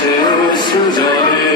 আছে অশ্রু জলে।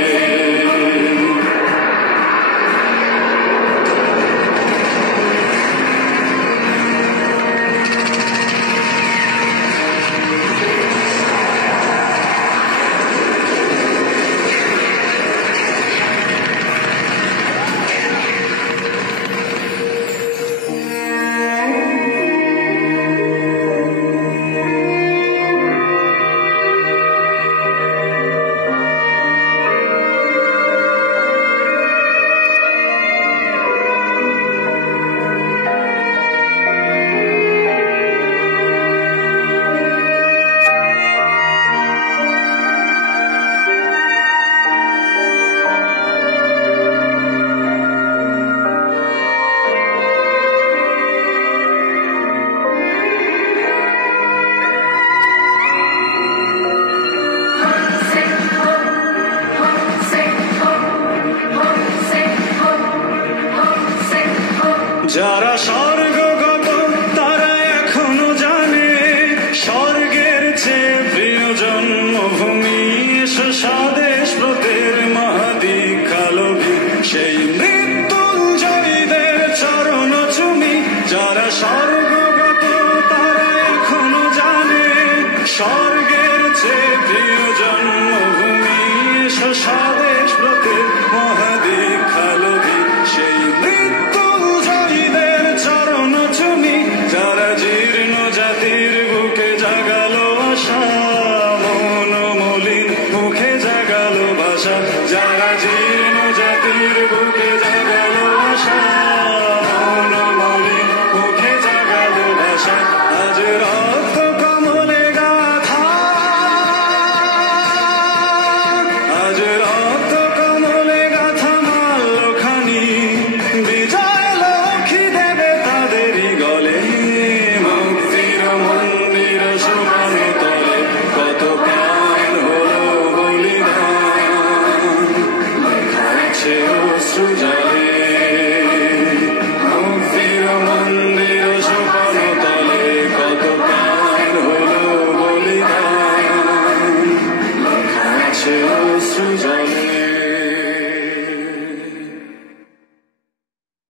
যারা স্বর্গগত তারা এখনো জানে স্বর্গের চেয়ে প্রিয় জন্মভূমি। এসো স্বদেশ ব্রতের মহাদীক্ষালোভী সেই মৃত্যুঞ্জয়ীদের চরণ চুমি। যারা স্বর্গগত তারা এখনো জানে স্বর্গের চেয়ে প্রিয় জন্মভূমি। এসো স্বদেশ ব্রতের মহাদীক্ষালোভী সেই মৃত্যুঞ্জয়ীদের চরণ চুমি। যারা জীর্ণ জাতির বুকে জাগালো আশা মন মলিন মুখে জাগালো ভাষা। যারা জীর্ণ জাতির বুকে জাগালো আশা মন মলিন মুখে জাগালো ভাষা। আজ রক্ত কমলে গাথা, আজ রক্ত কমলে গাথা মাল্যখানি বিজয় লক্ষ্মী দেবে তাদেরই গলে। মুক্তির মন্দির সোপান তলে কত প্রাণ হলো বলিদান, লেখা আছে অশ্রু জলে। মুক্তির মন্দির সোপান তলে কত প্রাণ হলো বলিদান, লেখা আছে অশ্রু জলে।